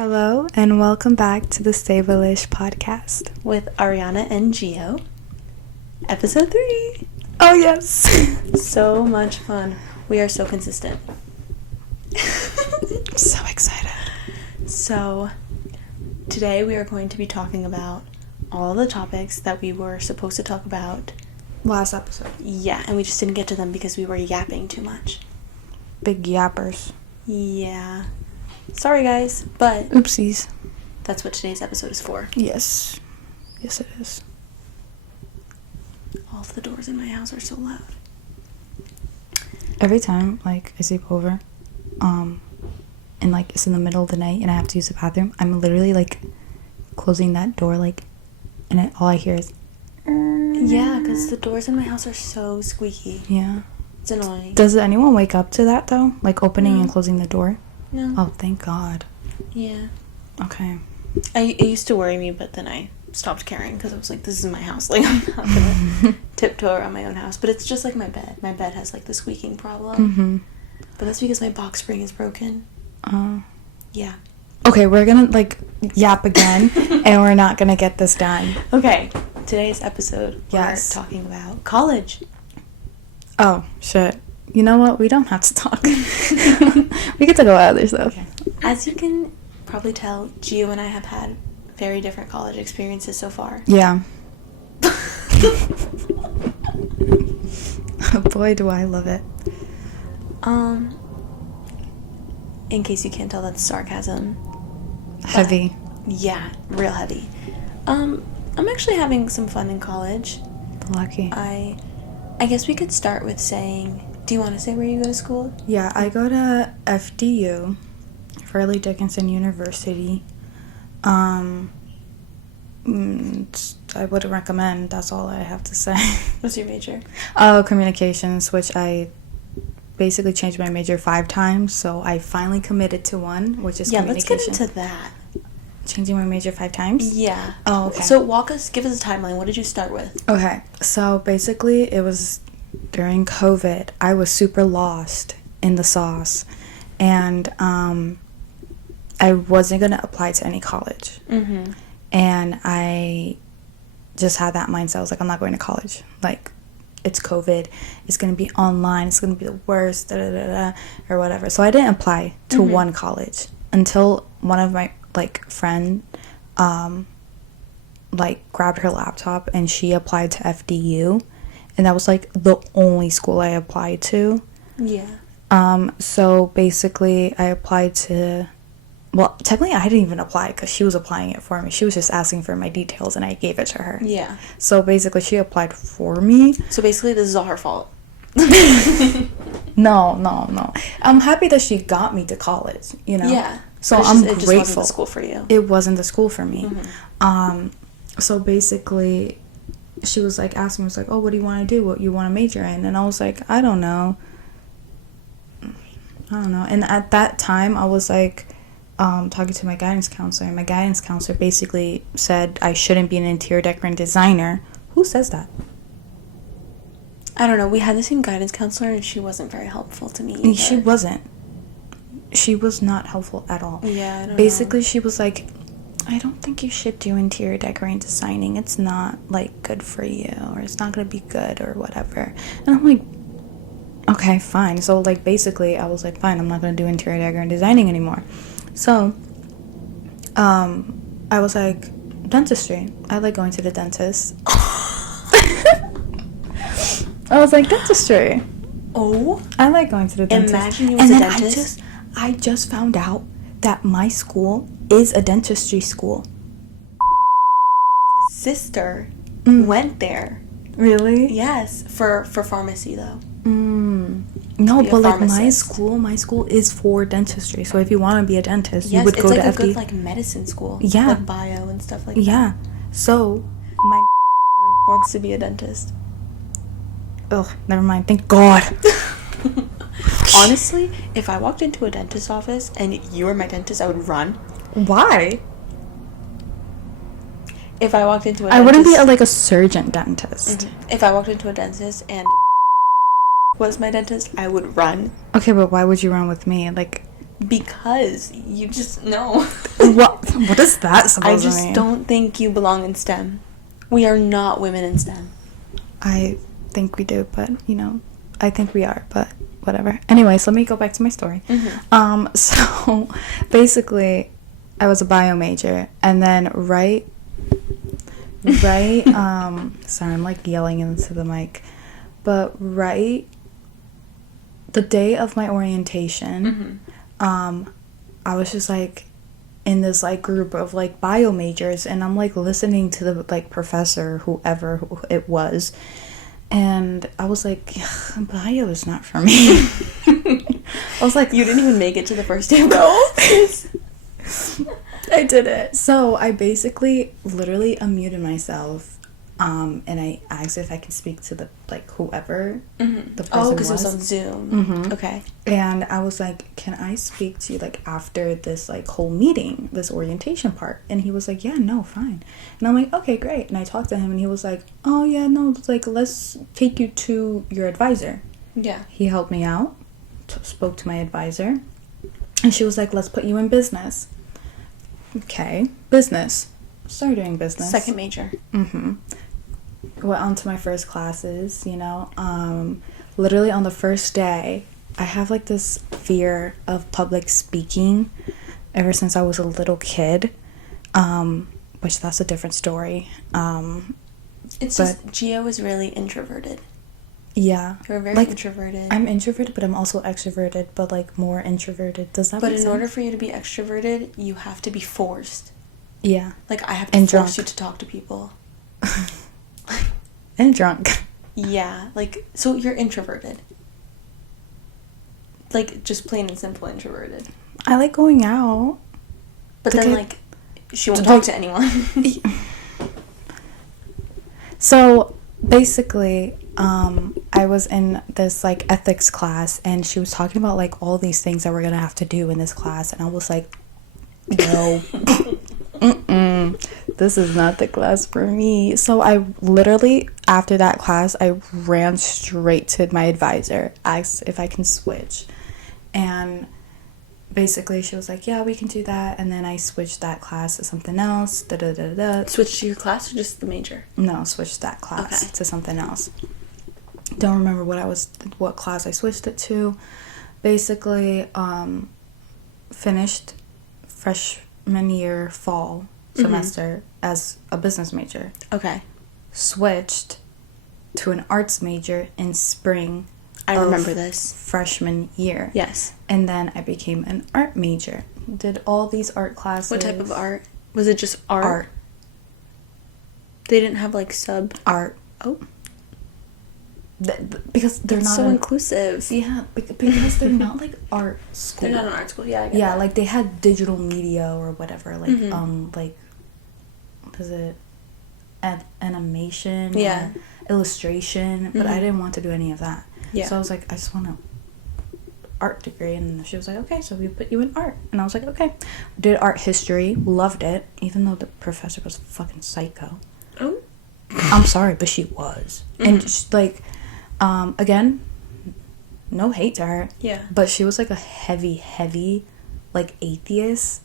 Hello, and welcome back to the Stable-ish podcast. With Ariana and Gio. Episode 3. Oh, yes. So much fun. We are so consistent. So excited. So, today we are going to be talking about all the topics that we were supposed to talk about. Last episode. Yeah, and we just didn't get to them because we were yapping too much. Big yappers. Yeah. Sorry, guys, but... Oopsies. That's what today's episode is for. Yes. Yes, it is. All of the doors in my house are so loud. Every time, I sleep over, and, it's in the middle of the night and I have to use the bathroom, I'm literally, closing that door, and all I hear is... Yeah, because the doors in my house are so squeaky. Yeah. It's annoying. Does anyone wake up to that, though? Opening and closing the door? No. Oh, thank God. Yeah. Okay. It used to worry me, but then I stopped caring because I was like, this is my house. I'm not gonna tiptoe around my own house. But it's just like my bed. My bed has, the squeaking problem. Mm-hmm. But that's because my box spring is broken. Yeah. Okay, we're gonna, yap again, and we're not gonna get this done. Okay. Today's episode, yes, we're talking about college. Oh, shit. You know what? We don't have to talk. We get to go out other stuff. Okay. As you can probably tell, Gio and I have had very different college experiences so far. Yeah. Boy, do I love it. In case you can't tell, that's sarcasm. Heavy. Yeah, real heavy. I'm actually having some fun in college. Lucky. I guess we could start with saying, do you want to say where you go to school? Yeah, I go to FDU, Fairleigh Dickinson University. I wouldn't recommend, that's all I have to say. What's your major? Communications, which I basically changed my major 5 times, so I finally committed to one, which is communication. Let's get into that. Changing my major 5 times? Yeah. Oh, okay. So give us a timeline. What did you start with? Okay, so basically it was during COVID. I was super lost in the sauce, and I wasn't going to apply to any college. Mm-hmm. And I just had that mindset. I was like, I'm not going to college. It's COVID. It's going to be online. It's going to be the worst, or whatever. So I didn't apply to one college until one of my friend grabbed her laptop and she applied to FDU, and that was the only school I applied to. Yeah. So basically I applied to, well, technically I didn't even apply because she was applying it for me. She was just asking for my details and I gave it to her. Yeah. So basically she applied for me. So basically this is all her fault. No. I'm happy that she got me to college, Yeah. So I'm grateful. It just wasn't the school for you. It wasn't the school for me. Mm-hmm. So basically, she was asking me, oh, what do you want to do? What you want to major in? And I was like, I don't know. And at that time, I was talking to my guidance counselor, and my guidance counselor basically said I shouldn't be an interior decorating designer. Who says that? I don't know. We had the same guidance counselor, and she wasn't very helpful to me either. She wasn't. She was not helpful at all. Yeah, I don't Basically, know. she was like, I don't think you should do interior decorating designing. It's not, good for you, or it's not going to be good, or whatever. And I'm like, okay, fine. So, basically, I was like, fine, I'm not going to do interior decorating designing anymore. So, I was like, dentistry. I like going to the dentist. I was like, dentistry. Oh? I like going to the dentist. Imagine you was a dentist. I just found out that my school is a dentistry school. Sister went there. Really? Yes, for pharmacy though. No, but my school is for dentistry. So if you want to be a dentist, you would go to FD. Yes, it's a good medicine school. Yeah. Bio and stuff like that. Yeah. So my wants to be a dentist. Ugh, never mind. Thank God. Honestly, if I walked into a dentist's office and you were my dentist, I would run. Why? If I walked into a dentist... I wouldn't be a surgeon dentist. Mm-hmm. If I walked into a dentist and was my dentist, I would run. Okay, but why would you run with me? Because you just know. What is that supposed I to mean? just don't think you belong in STEM. We are not women in STEM. I think we do, but I think we are, but whatever. Anyways, let me go back to my story. So basically, I was a bio major, and then right, sorry, I'm like yelling into the mic, but right, the day of my orientation, I was just like in this like group of like bio majors, and I'm like listening to the like professor, whoever it was, and I was like, bio is not for me. I was like, you didn't even make it to the first day of class. I did it. So I basically literally unmuted myself, and I asked if I could speak to the like whoever the person because it was on Zoom. Okay. And I was like, can I speak to you like after this like whole meeting, this orientation part? And he was like, yeah, no, fine. And I'm like, okay, great. And I talked to him, and he was like, oh yeah, no, it's like, let's take you to your advisor. Yeah. He helped me out, spoke to my advisor, and she was like, let's put you in business. Okay, business. Started doing business. Second major. Went on to my first classes, literally on the first day, I have like this fear of public speaking ever since I was a little kid, which that's a different story. It's just, Gio is really introverted. Yeah. You're very like, introverted. I'm introverted, but I'm also extroverted, but like more introverted. Does that But make in sense? order for you to be extroverted, you have to be forced. Yeah. Like, I have to force you to talk to people. And drunk. Yeah, like, so you're introverted. Like, just plain and simple introverted. I like going out. But then, like, she won't talk to anyone. So, basically, I was in this, like, ethics class, and she was talking about, like, all these things that we're gonna have to do in this class, and I was like, no. This is not the class for me. So I literally, after that class, I ran straight to my advisor, asked if I can switch, and basically she was like, yeah, we can do that. And then I switched that class to something else. Switch to your class or just the major? No, switched that class to something else. Don't remember what class I switched it to. Basically, finished freshman year fall semester as a business major. Okay. Switched to an arts major in spring. I remember this. Freshman year. Yes. And then I became an art major. Did all these art classes. What type of art? Was it just art? Art. They didn't have like sub art. Oh. Because they're not so inclusive. Yeah, because they're not like art school. They're not an art school. Yeah. I get yeah, that. like they had digital media or whatever. Like like, what is it? Animation. Yeah. Or illustration. But I didn't want to do any of that. Yeah. So I was like, I just want a art degree, and she was like, okay, so we put you in art. And I was like, okay. Did art history, loved it, even though the professor was fucking psycho. Oh. I'm sorry, but she was. And just, like, again, no hate to her. Yeah. But she was like a heavy, like, atheist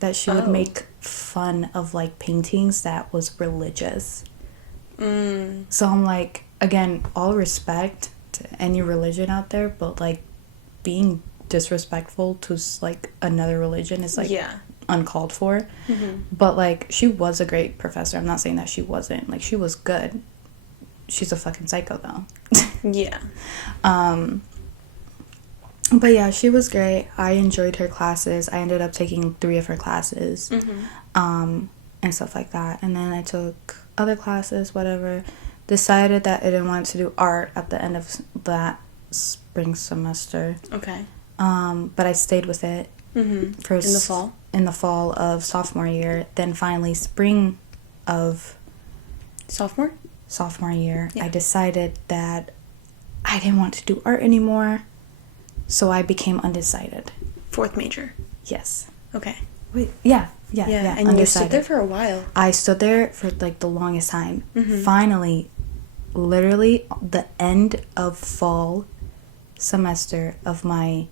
that she would make fun of, like, paintings that was religious. So I'm like, again, all respect to any religion out there, but like being disrespectful to like another religion is like uncalled for. But like she was a great professor. I'm not saying that she wasn't. Like she was good. She's a fucking psycho though. Yeah. But yeah, she was great. I enjoyed her classes. I ended up taking 3 of her classes, and stuff like that. And then I took other classes, whatever. Decided that I didn't want to do art at the end of that spring semester. Okay. But I stayed with it for in the fall. In the fall of sophomore year. Then finally spring of sophomore year, yeah. I decided that I didn't want to do art anymore. So I became undecided. 4th major. Yes. Okay. Wait. Yeah. And undecided. You stood there for a while. I stood there for like the longest time. Finally, literally the end of fall semester of my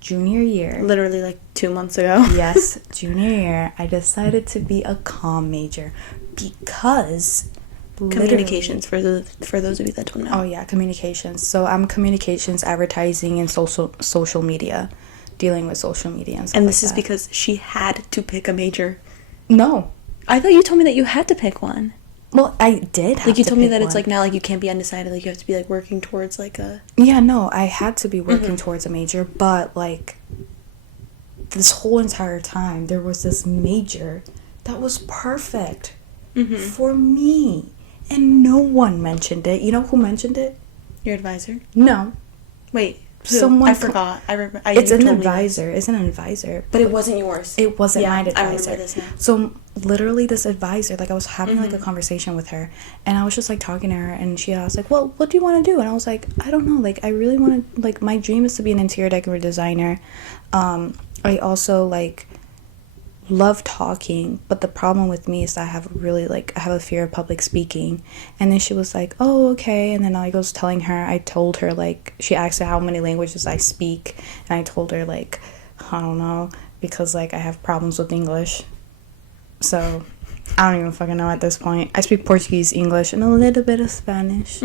junior year. Literally like 2 months ago. Yes, junior year, I decided to be a comm major because Communications, for those of you that don't know. Oh yeah, communications. So I'm communications, advertising, and social media, dealing with social media and stuff. And this is because she had to pick a major. No, I thought you told me that you had to pick one. well, I did have Like, you to told me pick that one. it's like now, like, you can't be undecided, like you have to be like working towards like a... Yeah, no, I had to be working towards a major, but like this whole entire time there was this major that was perfect for me, and no one mentioned it. You know who mentioned it? Your advisor? No, Wait, who? someone. I forgot. I remember. It's an advisor. It's an advisor. But it wasn't yours. It wasn't Yeah, my advisor. I remember this now. So literally this advisor, like I was having like a conversation with her, and I was just like talking to her, and she was like, well, what do you want to do? And I was like, I don't know, like I really want to, like my dream is to be an interior decorative designer. I also like love talking, but the problem with me is that I have a fear of public speaking. And then she was like, oh, okay. And then I was telling her, I told her, like, she asked her how many languages I speak, and I told her, like, I don't know, because like I have problems with English, so I don't even fucking know at this point. I speak Portuguese, English, and a little bit of Spanish,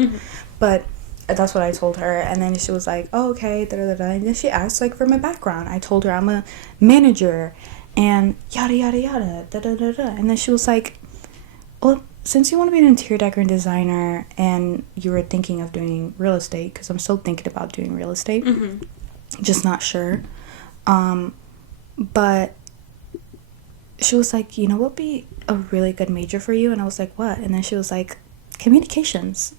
but that's what I told her. And then she was like, oh, okay, da da da. And then she asked like for my background. I told her I'm a manager and yada yada yada, da da da da. And then she was like, well, since you want to be an interior decorating designer and you were thinking of doing real estate, because I'm still thinking about doing real estate, just not sure, but she was like, you know what would be a really good major for you? And I was like, what? And then she was like, communications.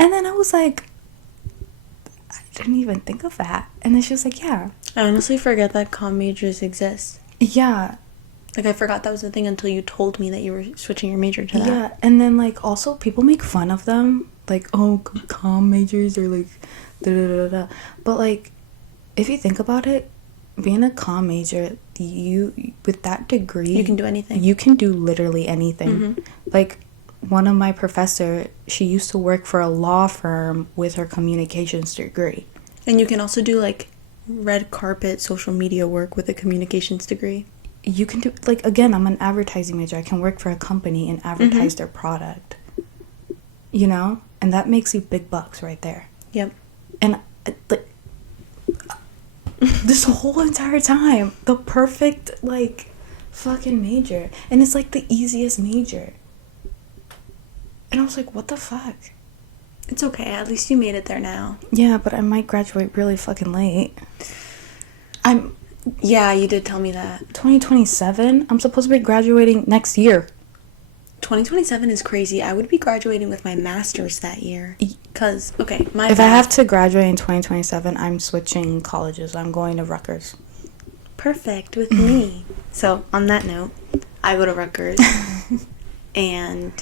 And then I was like, I didn't even think of that. And then she was like, yeah. I honestly forget that comm majors exist. Yeah. Like, I forgot that was a thing until you told me that you were switching your major to that. Yeah, and then, like, also people make fun of them. Like, oh, comm majors are, like, da-da-da-da. But, like, if you think about it, being a comm major, you, with that degree... You can do anything. You can do literally anything. Like, one of my professor, she used to work for a law firm with her communications degree. And you can also do, like, red carpet social media work with a communications degree. You can do, like, again, I'm an advertising major. I can work for a company and advertise their product. You know? And that makes you big bucks right there. Yep. And, like, this whole entire time, the perfect, like, fucking major. And it's, like, the easiest major. And I was like, what the fuck? It's okay. At least you made it there now. Yeah, but I might graduate really fucking late. Yeah, you did tell me that. 2027? I'm supposed to be graduating next year. 2027 is crazy. I would be graduating with my master's that year. Because, okay, If I have to graduate in 2027, I'm switching colleges. I'm going to Rutgers. Perfect with me. So, on that note, I go to Rutgers. And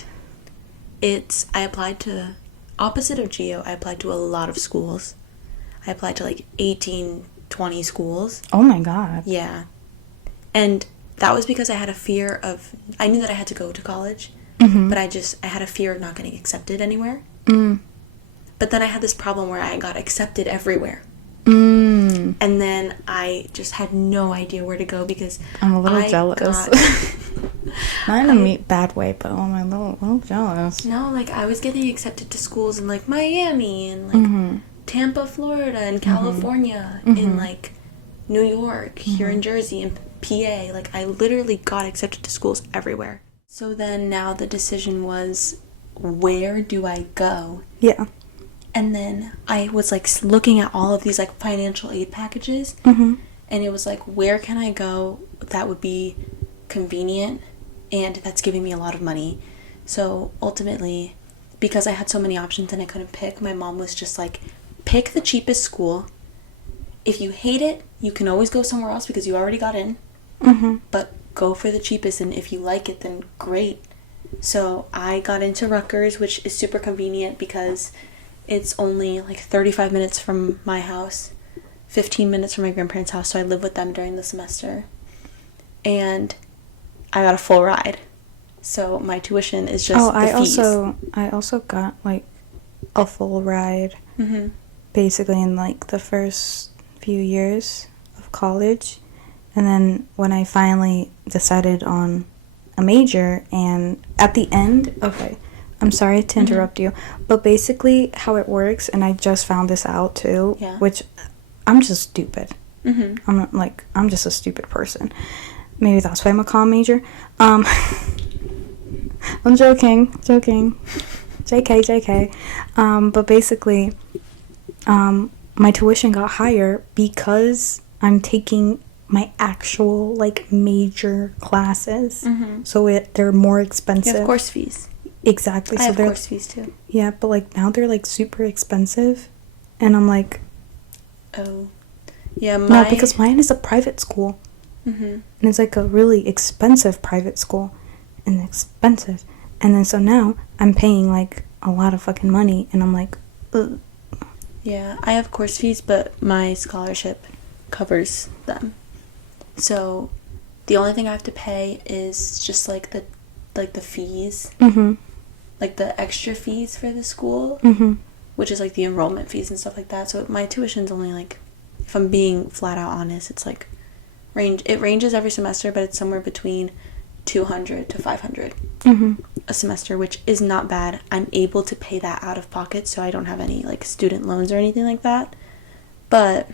I applied to, opposite of Geo, I applied to a lot of schools. I applied to like 18, 20 schools. Oh my god. Yeah. And that was because I had a fear of, I knew that I had to go to college, but I had a fear of not getting accepted anywhere. But then I had this problem where I got accepted everywhere. And then I just had no idea where to go because I'm a little jealous. Not in a bad way, but I'm a little jealous. No, like, I was getting accepted to schools in, like, Miami and, like, Tampa, Florida, and California, in, like, New York, here in Jersey, and PA. Like, I literally got accepted to schools everywhere. So then now the decision was, where do I go? Yeah. And then I was, like, looking at all of these, like, financial aid packages, and it was like, where can I go that would be convenient and that's giving me a lot of money? So ultimately, because I had so many options and I couldn't pick, my mom was just like, pick the cheapest school. If you hate it, you can always go somewhere else because you already got in. But go for the cheapest, and if you like it, then great. So I got into Rutgers, which is super convenient because it's only like 35 minutes from my house, 15 minutes from my grandparents' house, so I live with them during the semester. And I got a full ride. So my tuition is just the fees. I also got, like, a full ride, basically in, like, the first few years college, and then when I finally decided on a major, and at the end, okay, I'm sorry to interrupt you, but basically how it works, and I just found this out too, which I'm just stupid. I'm just a stupid person. Maybe that's why I'm a comm major. I'm joking. JK. But basically, my tuition got higher because I'm taking my actual, like, major classes. So they're more expensive. You have course fees. Exactly. I have course fees too. Yeah, but, like, now they're, like, super expensive. And I'm like... Oh. Yeah, No, because mine is a private school. And it's, like, a really expensive private school. And expensive. And then so now I'm paying, like, a lot of fucking money. And I'm like, ugh. Yeah, I have course fees, but my scholarship covers them. So the only thing I have to pay is just, like, the fees. Like, the extra fees for the school. Which is, like, the enrollment fees and stuff like that. So my tuition's only, like, if I'm being flat out honest, it's, like, it ranges every semester, but it's somewhere between $200 to $500 a semester, which is not bad. I'm able to pay that out of pocket, so I don't have any, like, student loans or anything like that. But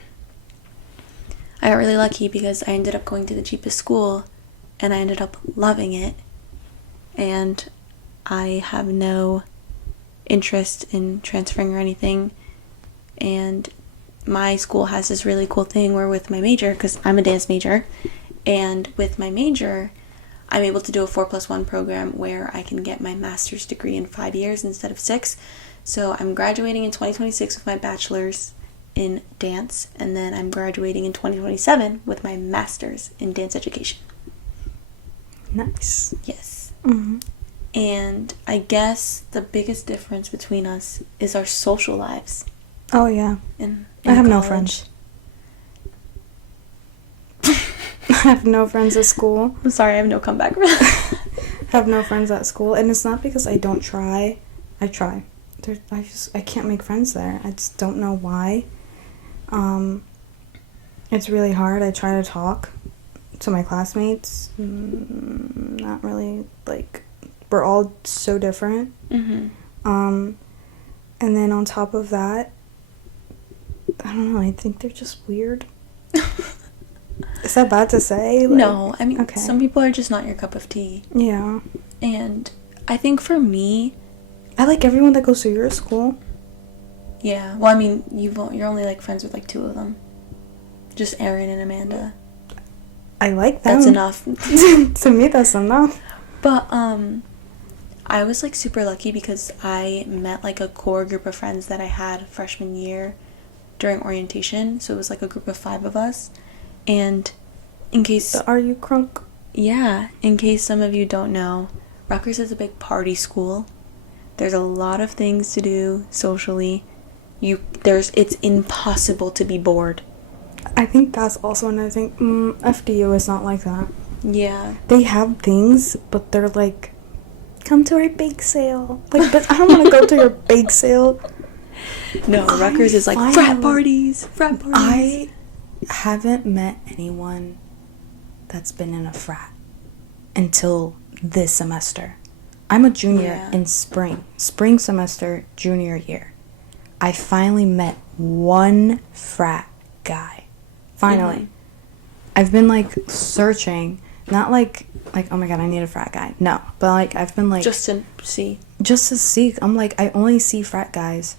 I got really lucky because I ended up going to the cheapest school, and I ended up loving it. And I have no interest in transferring or anything. And my school has this really cool thing where with my major, because I'm a dance major, and with my major, I'm able to do a 4+1 program where I can get my master's degree in 5 years instead of 6. So I'm graduating in 2026 with my bachelor's in dance, and then I'm graduating in 2027 with my master's in dance education. Nice. Yes. And I guess the biggest difference between us is our social lives. Oh, yeah. In I have college. no friends. I have no friends at school. I'm sorry, I have no comeback. I have no friends at school, and it's not because I don't try. I try. I can't make friends there. I just don't know why. It's really hard. I try to talk to my classmates. Not really, like, we're all so different. And then on top of that, I don't know, I think they're just weird. Is that bad to say? Like, no, I mean, some people are just not your cup of tea. Yeah. And I think for me... I like everyone that goes to your school. Yeah, well, I mean, you're only, like, friends with, like, 2 of them. Just Erin and Amanda. I like them. That's enough. To me, that's enough. But, I was, like, super lucky because I met, like, a core group of friends that I had freshman year during orientation. So it was, like, a group of 5 of us. And in case... Are you crunk? Yeah. In case some of you don't know, Rutgers is a big party school. There's a lot of things to do socially. It's impossible to be bored. I think that's also another thing. FDU is not like that. Yeah. They have things, but they're like, come to our bake sale. Like, but I don't want to go to your bake sale. No, Rutgers is like frat parties. I haven't met anyone that's been in a frat until this semester. I'm a junior in spring semester, junior year. I finally met one frat guy. Finally. I've been, like, searching, not like, oh my god, I need a frat guy. No, but, like, I've been, like... Just to see. I'm, like, I only see frat guys,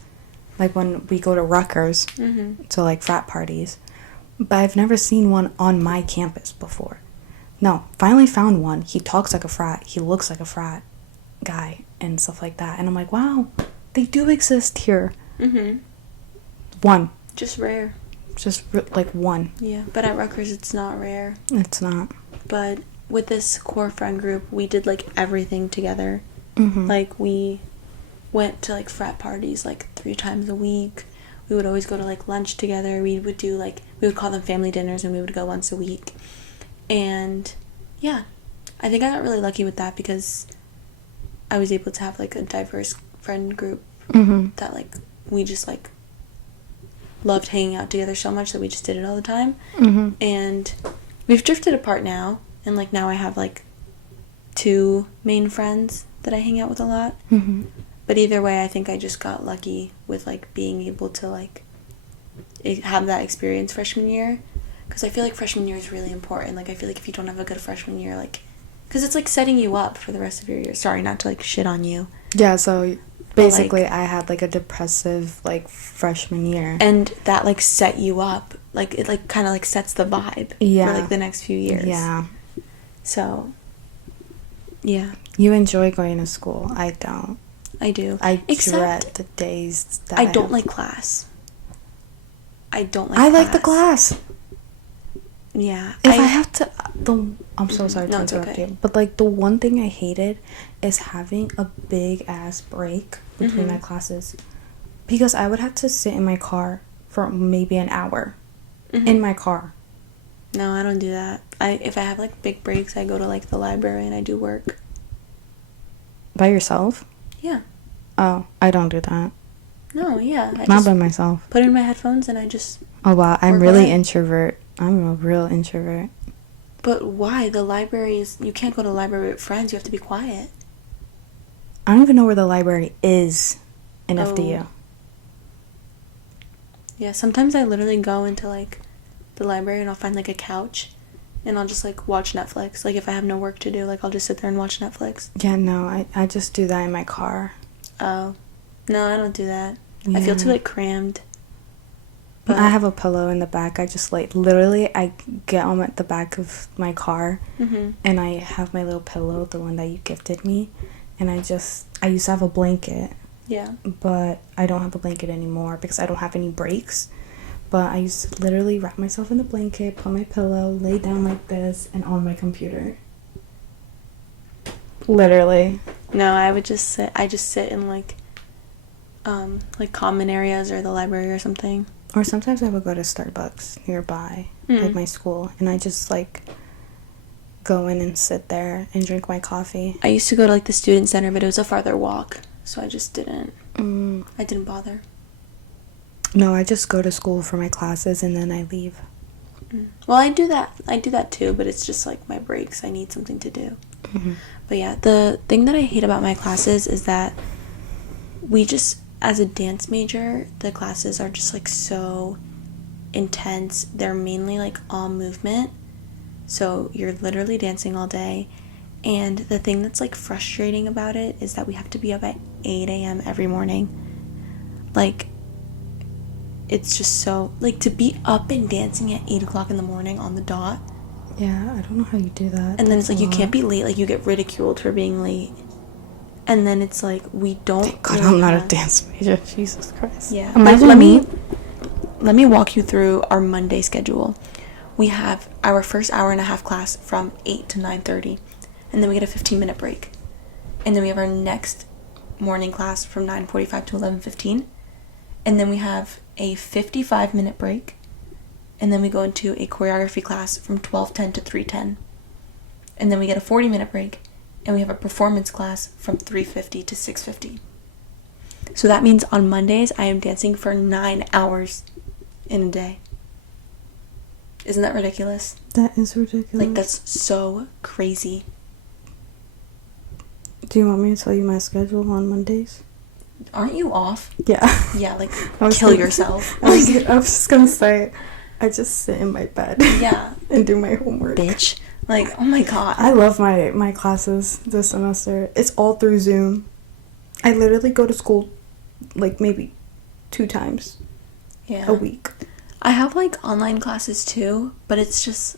like, when we go to Rutgers, to, like, frat parties. But I've never seen one on my campus before. No, finally found one. He talks like a frat. He looks like a frat guy and stuff like that. And I'm like, wow, they do exist here. One. Just rare. Just, like, one. Yeah, but at Rutgers, it's not rare. It's not. But with this core friend group, we did, like, everything together. Like, we went to, like, frat parties, like, 3 times a week. We would always go to, like, lunch together. We would do, like, we would call them family dinners, and we would go once a week. And, yeah, I think I got really lucky with that because I was able to have, like, a diverse friend group that, like, we just, like, loved hanging out together so much that we just did it all the time. Mm-hmm. And we've drifted apart now, and like now I have like 2 main friends that I hang out with a lot. Mm-hmm. But either way, I think I just got lucky with like being able to like have that experience freshman year, because I feel like freshman year is really important. Like I feel like if you don't have a good freshman year, like, because it's like setting you up for the rest of your year. Sorry, not to like shit on you. Yeah, so basically like, I had like a depressive like freshman year, and that like set you up, like it like kind of like sets the vibe for like the next few years. Yeah. So yeah, You enjoy going to school. I don't. I do. I Except dread the days that I don't have. like class. I don't like I class. like the class. Yeah. If I have to, I'm so sorry No, to it's interrupt okay. you, but like the one thing I hated is having a big ass break between my classes, because I would have to sit in my car for maybe an hour, in my car. No, I don't do that. If I have like big breaks, I go to like the library and I do work. By yourself? Yeah. Oh, I don't do that. No, yeah. I Not just by myself. put in my headphones and I just. Oh wow, I'm work really away. introvert. I'm a real introvert. But why? The library is. You can't go to the library with friends. You have to be quiet. I don't even know where the library is in Oh. FDU. Yeah, sometimes I literally go into like the library and I'll find like a couch and I'll just like watch Netflix. Like if I have no work to do, like I'll just sit there and watch Netflix. Yeah, no, I just do that in my car. Oh. No, I don't do that. I feel too Yeah. like crammed. But I have a pillow in the back. I just like literally I get on the back of my car and I have my little pillow, the one that you gifted me, and I used to have a blanket, Yeah. but I don't have a blanket anymore because I don't have any breaks. But I used to literally wrap myself in the blanket, put my pillow, lay down like this, and on my computer. Literally. No, I just sit in like common areas or the library or something. Or sometimes I would go to Starbucks nearby, like my school, and I just like go in and sit there and drink my coffee. I used to go to like the student center, but it was a farther walk, so I just didn't. Mm. I didn't bother. No, I just go to school for my classes and then I leave. Well, I do that too, but it's just like my breaks. I need something to do. But yeah, the thing that I hate about my classes is that we just, as a dance major, the classes are just like so intense. They're mainly like all movement, so you're literally dancing all day. And the thing that's like frustrating about it is that we have to be up at 8 a.m. every morning. Like, it's just so, like, to be up and dancing at 8 o'clock in the morning on the dot. Yeah, I don't know how you do that. And then it's like you can't be late. Like, you get ridiculed for being late. And then it's like we don't. Thank God really I'm not a have- dance major. Jesus Christ. Yeah. Imagine Let me walk you through our Monday schedule. We have our first hour and a half class from 8 to 9:30, and then we get a 15-minute break. And then we have our next morning class from 9:45 to 11:15. And then we have a 55-minute break. And then we go into a choreography class from 12:10 to 3:10. And then we get a 40-minute break. And we have a performance class from 3:50 to 6:50. So that means on Mondays, I am dancing for 9 hours in a day. Isn't that ridiculous? That is ridiculous. Like, that's so crazy. Do you want me to tell you my schedule on Mondays? Aren't you off? Yeah. Yeah, like, I was kill gonna- yourself. I was just gonna say, I just sit in my bed. Yeah. and do my homework. Bitch. Like, oh my god. I love my classes this semester. It's all through Zoom. I literally go to school like maybe 2 times Yeah. a week. I have like online classes too, but it's just,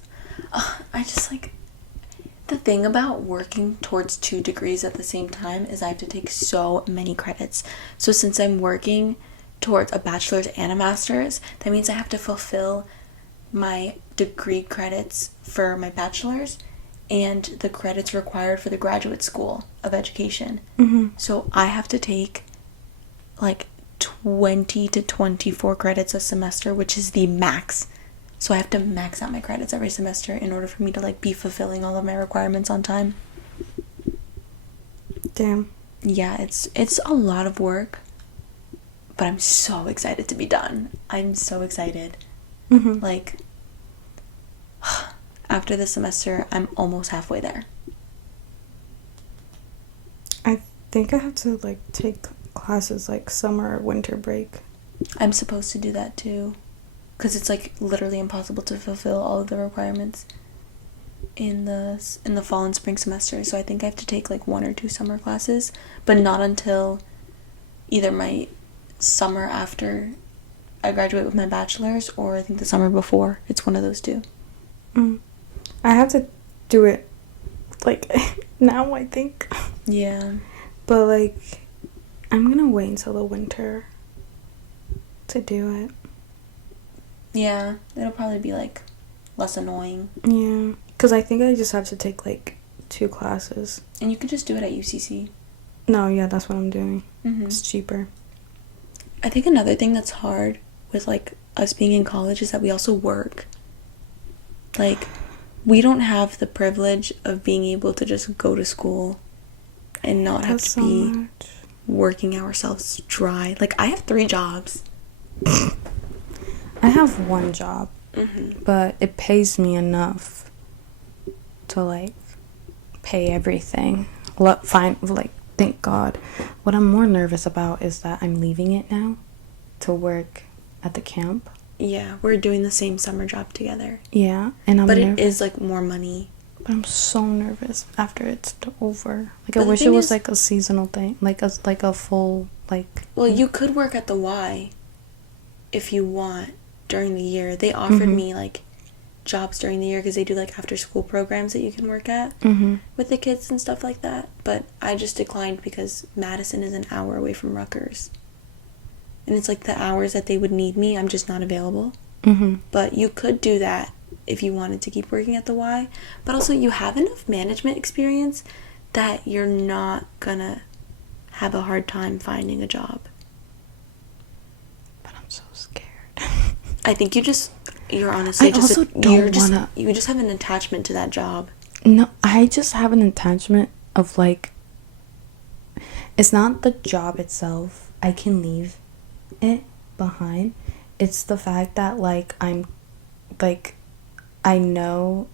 I just like, the thing about working towards 2 degrees at the same time is I have to take so many credits. So since I'm working towards a bachelor's and a master's, that means I have to fulfill my degree credits for my bachelor's and the credits required for the graduate school of education. So I have to take like 20 to 24 credits a semester, which is the max. So I have to max out my credits every semester in order for me to like be fulfilling all of my requirements on time. Damn. Yeah, it's a lot of work, But I'm so excited to be done. I'm so excited. Mm-hmm. Like, after this semester, I'm almost halfway there. I think I have to, like, take classes, like, summer or winter break. I'm supposed to do that, too. Because it's, like, literally impossible to fulfill all of the requirements in the fall and spring semester. So I think I have to take, like, 1 or 2 summer classes. But not until either my summer after I graduate with my bachelor's, or I think the summer before. It's one of those two. I have to do it, like, now, I think. Yeah. But, like, I'm gonna wait until the winter to do it. Yeah, it'll probably be, like, less annoying. Yeah, because I think I just have to take, like, 2 classes. And you could just do it at UCC. No, yeah, that's what I'm doing. Mm-hmm. It's cheaper. I think another thing that's hard with, like, us being in college is that we also work. Like, we don't have the privilege of being able to just go to school and not have to be working ourselves dry. Like, I have 3 jobs. I have 1 job, Mm-hmm. but it pays me enough to, like, pay everything. Fine, like, thank God. What I'm more nervous about is that I'm leaving it now to work at the camp. Yeah, we're doing the same summer job together. Yeah, and I'm But nervous. it is, like, more money. But I'm so nervous after it's over. Like, But I the wish it thing was, is, like, a seasonal thing. Like a full, like... Well, you could work at the Y if you want during the year. They offered me, like, jobs during the year because they do, like, after-school programs that you can work at with the kids and stuff like that. But I just declined because Madison is an hour away from Rutgers. And it's, like, the hours that they would need me, I'm just not available. But you could do that if you wanted to keep working at the Y. But also, you have enough management experience that you're not gonna have a hard time finding a job. But I'm so scared. I think you're honestly I just also don't wanna... you just have an attachment to that job. No, I just have an attachment of, like... It's not the job itself. I can leave it behind. It's the fact that, like, I'm... Like, I know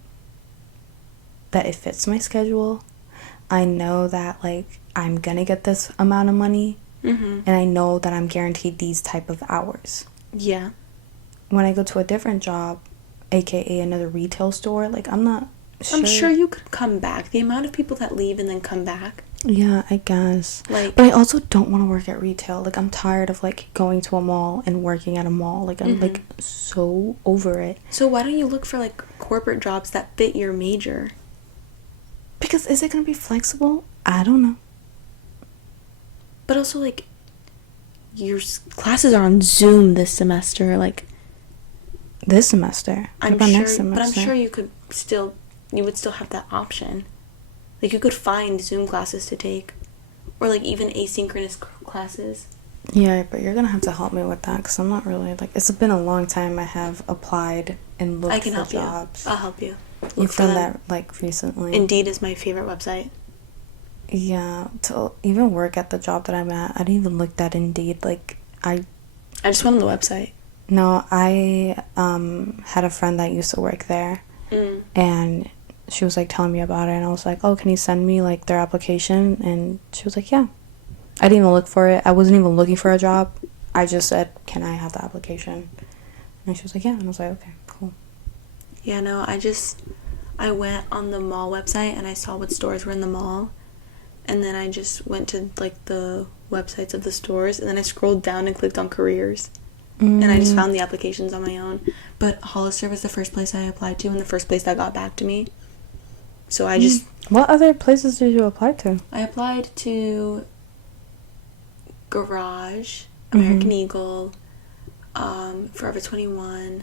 that it fits my schedule. I know that, like, I'm gonna get this amount of money. And I know that I'm guaranteed these type of hours. Yeah. When I go to a different job, aka another retail store, like, I'm not sure. I'm sure you could come back. The amount of people that leave and then come back. Yeah, I guess. Like, but I also don't want to work at retail. Like, I'm tired of, like, going to a mall and working at a mall. Like, I'm like so over it. So why don't you look for, like, corporate jobs that fit your major? Because is it gonna be flexible? I don't know. But also, like, your classes are on Zoom this semester. Like, this semester. What about next semester? But I'm sure you would still have that option. Like, you could find Zoom classes to take. Or, like, even asynchronous classes. Yeah, but you're gonna have to help me with that, because I'm not really, like, it's been a long time I have applied and looked for jobs. I can help you. I'll help you. You've done that, like, recently. Indeed is my favorite website. Yeah, to even work at the job that I'm at, I didn't even look that Indeed. Like, I just went on the website. No, I had a friend that used to work there, and she was, like, telling me about it, and I was like, oh, can you send me, like, their application? And she was like, yeah. I didn't even look for it. I wasn't even looking for a job. I just said, can I have the application? And she was like, yeah. And I was like, okay, cool. Yeah, no, I went on the mall website, and I saw what stores were in the mall, and then I just went to, like, the websites of the stores, and then I scrolled down and clicked on careers. And I just found the applications on my own. But Hollister was the first place I applied to and the first place that got back to me. So I just... What other places did you apply to? I applied to Garage, American Eagle, Forever 21.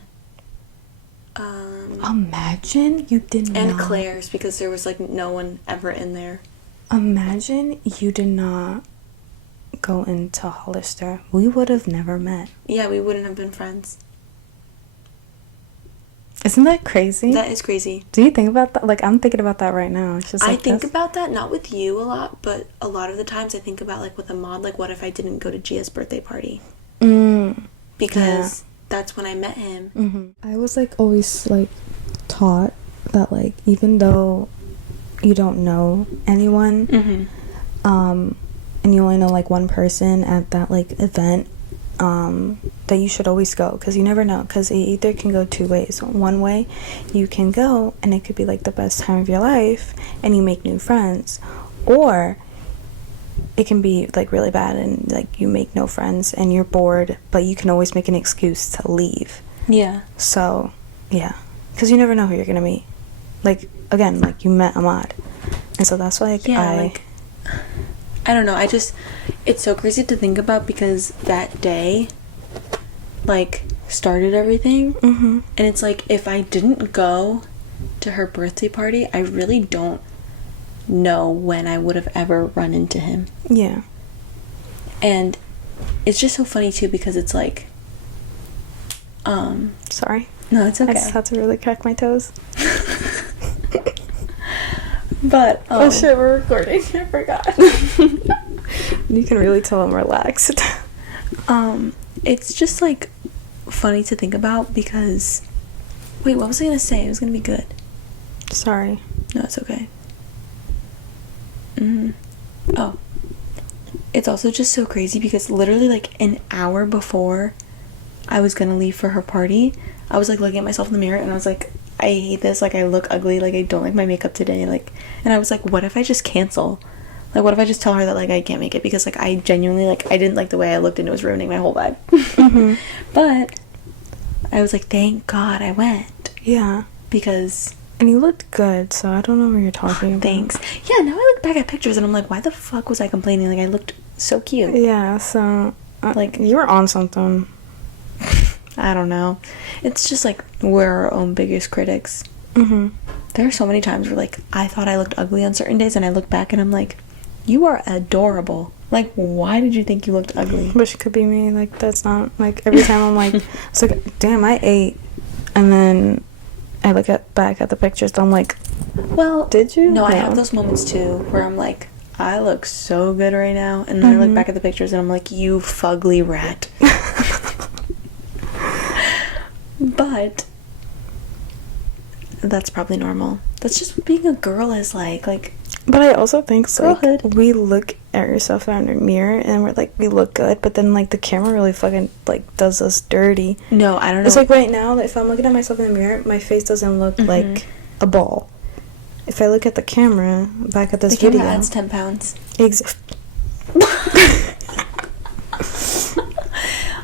Imagine you did not... And Claire's, because there was, like, no one ever in there. Imagine you did not go into Hollister. We would have never met. Yeah, we wouldn't have been friends. Isn't that crazy? That is crazy. Do you think about that? Like, I'm thinking about that right now. It's just like, I think about that, not with you a lot, but a lot of the times I think about, like, with a mod, like, what if I didn't go to Gia's birthday party? because that's when I met him. I was like always like taught that like even though you don't know anyone, and you only know like one person at that like event, that you should always go, because you never know, because it either can go two ways. One way, you can go and it could be like the best time of your life and you make new friends, or it can be like really bad and like you make no friends and you're bored, but you can always make an excuse to leave. Yeah. So yeah, because you never know who you're gonna meet. Like again, like you met Ahmad, and so that's why I don't know, it's so crazy to think about, because that day like started everything. And it's like, if I didn't go to her birthday party, I really don't know when I would have ever run into him. Yeah. And it's just so funny too, because it's like sorry, no, it's okay. I just had to really crack my toes. But oh shit, we're recording. I forgot. You can really tell I'm relaxed. It's just like funny to think about, because wait, what was I gonna say? It was gonna be good. Sorry. No, it's okay. Oh, it's also just so crazy, because literally like an hour before I was gonna leave for her party, I was like looking at myself in the mirror and I was like, I hate this, like I look ugly, like I don't like my makeup today, like, and I was like, what if I just cancel? Like, what if I just tell her that like I can't make it, because like I genuinely, like, I didn't like the way I looked and it was ruining my whole vibe. But I was like, thank God I went. Yeah. Because and you looked good, so I don't know what you're talking about. Thanks. Yeah, now I look back at pictures and I'm like, why the fuck was I complaining? Like, I looked so cute. Yeah, so like you were on something. I don't know. It's just like, we're our own biggest critics. There are so many times where like I thought I looked ugly on certain days and I look back and I'm like, you are adorable. Like, why did you think you looked ugly? Which could be me. Like, that's not like every time I'm like, it's like, damn, I ate, and then I look back at the pictures and I'm like, well, did you? No, I have those moments too where I'm like, I look so good right now, and then I look back at the pictures and I'm like, you fugly rat. But that's probably normal. That's just what being a girl is like. But I also think girlhood. Like we look at ourselves in the mirror and we're like, we look good, but then like the camera really fucking like does us dirty. No, I don't know. It's like right now, if I'm looking at myself in the mirror, my face doesn't look like a ball. If I look at the camera back at this the video, camera adds 10 pounds.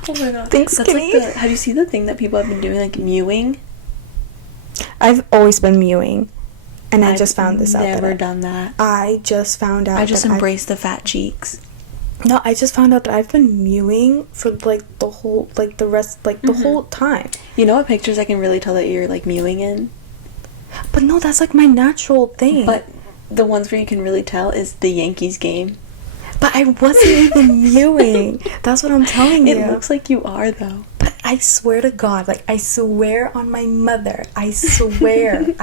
Oh my god. Thanks, That's Skinny. like have you seen the thing that people have been doing, like mewing? I've always been mewing, and I just found this out. I've never done that. I just found out. I just embraced the fat cheeks. No, I just found out that I've been mewing for like the whole, like the rest, like the whole time. You know what pictures I can really tell that you're like mewing in? But no, that's like my natural thing. But the ones where you can really tell is the Yankees game. But I wasn't even mewing. That's what I'm telling you. It looks like you are, though. But I swear to God, like, I swear on my mother. I swear.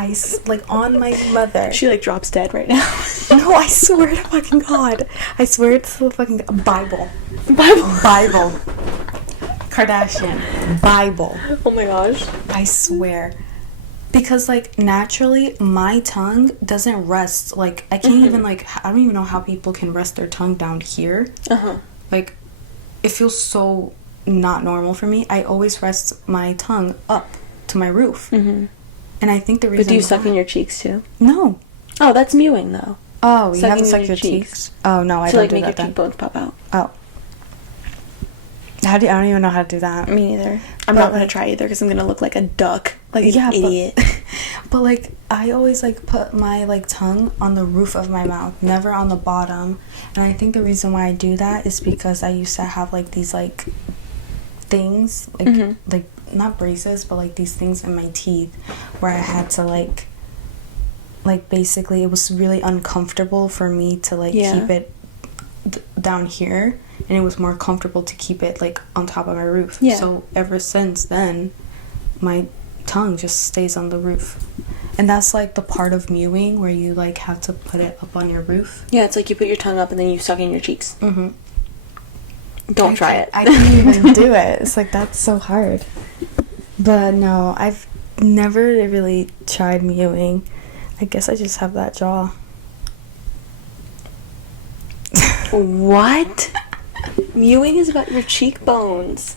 Like, on my mother. She, like, drops dead right now. No, I swear to fucking God. I swear to the fucking Bible. Kardashian. Bible. Oh my gosh. I swear. Because, like, naturally, my tongue doesn't rest. Like, I can't even, like, I don't even know how people can rest their tongue down here. Like, it feels so not normal for me. I always rest my tongue up to my roof. And I think the reason... But do you suck in your cheeks, too? No. Oh, that's mewing, though. Oh, you have to suck your cheeks? Oh, no, I don't do that then. To, like, make your cheekbones pop out. Oh. I don't even know how to do that. Me neither. I'm not gonna try either because I'm gonna look like a duck, like an idiot. But like I always like put my like tongue on the roof of my mouth, never on the bottom. And I think the reason why I do that is because I used to have like these like things like not braces, but like these things in my teeth where I had to like basically it was really uncomfortable for me to like keep it down here, and it was more comfortable to keep it like on top of my roof. So ever since then my tongue just stays on the roof, and that's like the part of mewing where you like have to put it up on your roof. Yeah, it's like you put your tongue up and then you suck in your cheeks. Don't try it. I can't even do it. It's like, that's so hard. But no, I've never really tried mewing. I guess I just have that jaw. What? Mewing is about your cheekbones.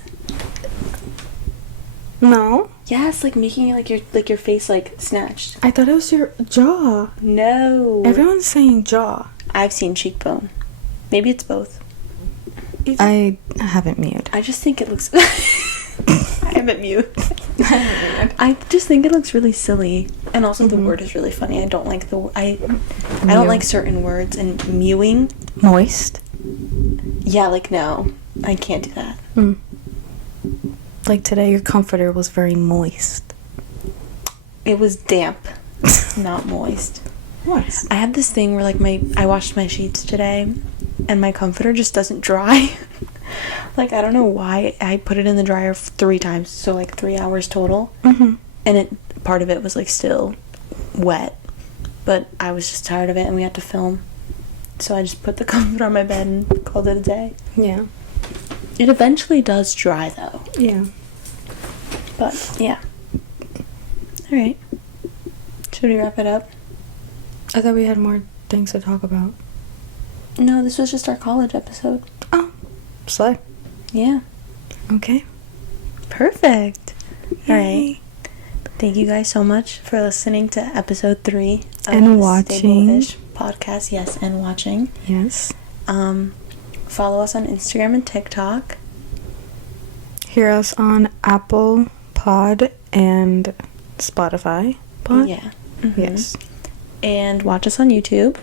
No? Yes, like making it like your face like snatched. I thought it was your jaw. No. Everyone's saying jaw. I've seen cheekbone. Maybe it's both. I haven't mewed. I just think it looks... I haven't mewed. I just think it looks really silly. And also the word is really funny. I don't like I don't like certain words, and mewing... Moist? Yeah, like, no. I can't do that. Like today, your comforter was very moist. It was damp, not moist. Moist. I have this thing where, like, I washed my sheets today, and my comforter just doesn't dry. Like, I don't know why. I put it in the dryer 3 times, so, like, 3 hours total. And part of it was, like, still wet. But I was just tired of it, and we had to film. So I just put the comforter on my bed and called it a day. Yeah. It eventually does dry, though. Yeah. But, yeah. Alright. Should we wrap it up? I thought we had more things to talk about. No, this was just our college episode. Oh. Slay. Yeah. Okay. Perfect. Yay. Alright. Thank you guys so much for listening to episode 3 of And the watching. Stable-ish podcast. Yes, and watching. Yes. Follow us on Instagram and TikTok. Hear us on Apple Pod and Spotify Pod. Yeah. Yes. And watch us on YouTube.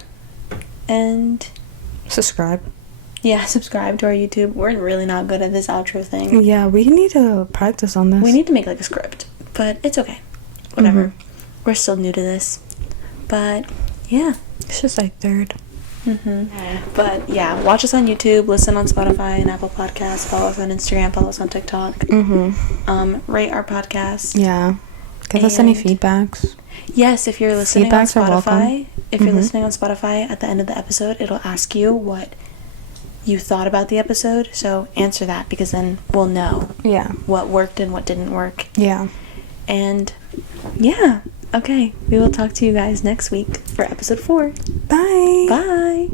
And Subscribe. yeah, subscribe to our YouTube. We're really not good at this outro thing. Yeah, we need to practice on this. We need to make like a script, but it's okay. Whatever. We're still new to this. But yeah. It's just like third. But yeah, watch us on YouTube, listen on Spotify and Apple Podcasts, follow us on Instagram, follow us on TikTok. Rate our podcast. Yeah. Give us any And- feedbacks. Yes, if you're listening Feedbacks are on Spotify, welcome. if you're listening on Spotify, at the end of the episode, it'll ask you what you thought about the episode. So answer that, because then we'll know Yeah. what worked and what didn't work. Yeah. And yeah, okay, we will talk to you guys next week for episode 4. Bye. Bye.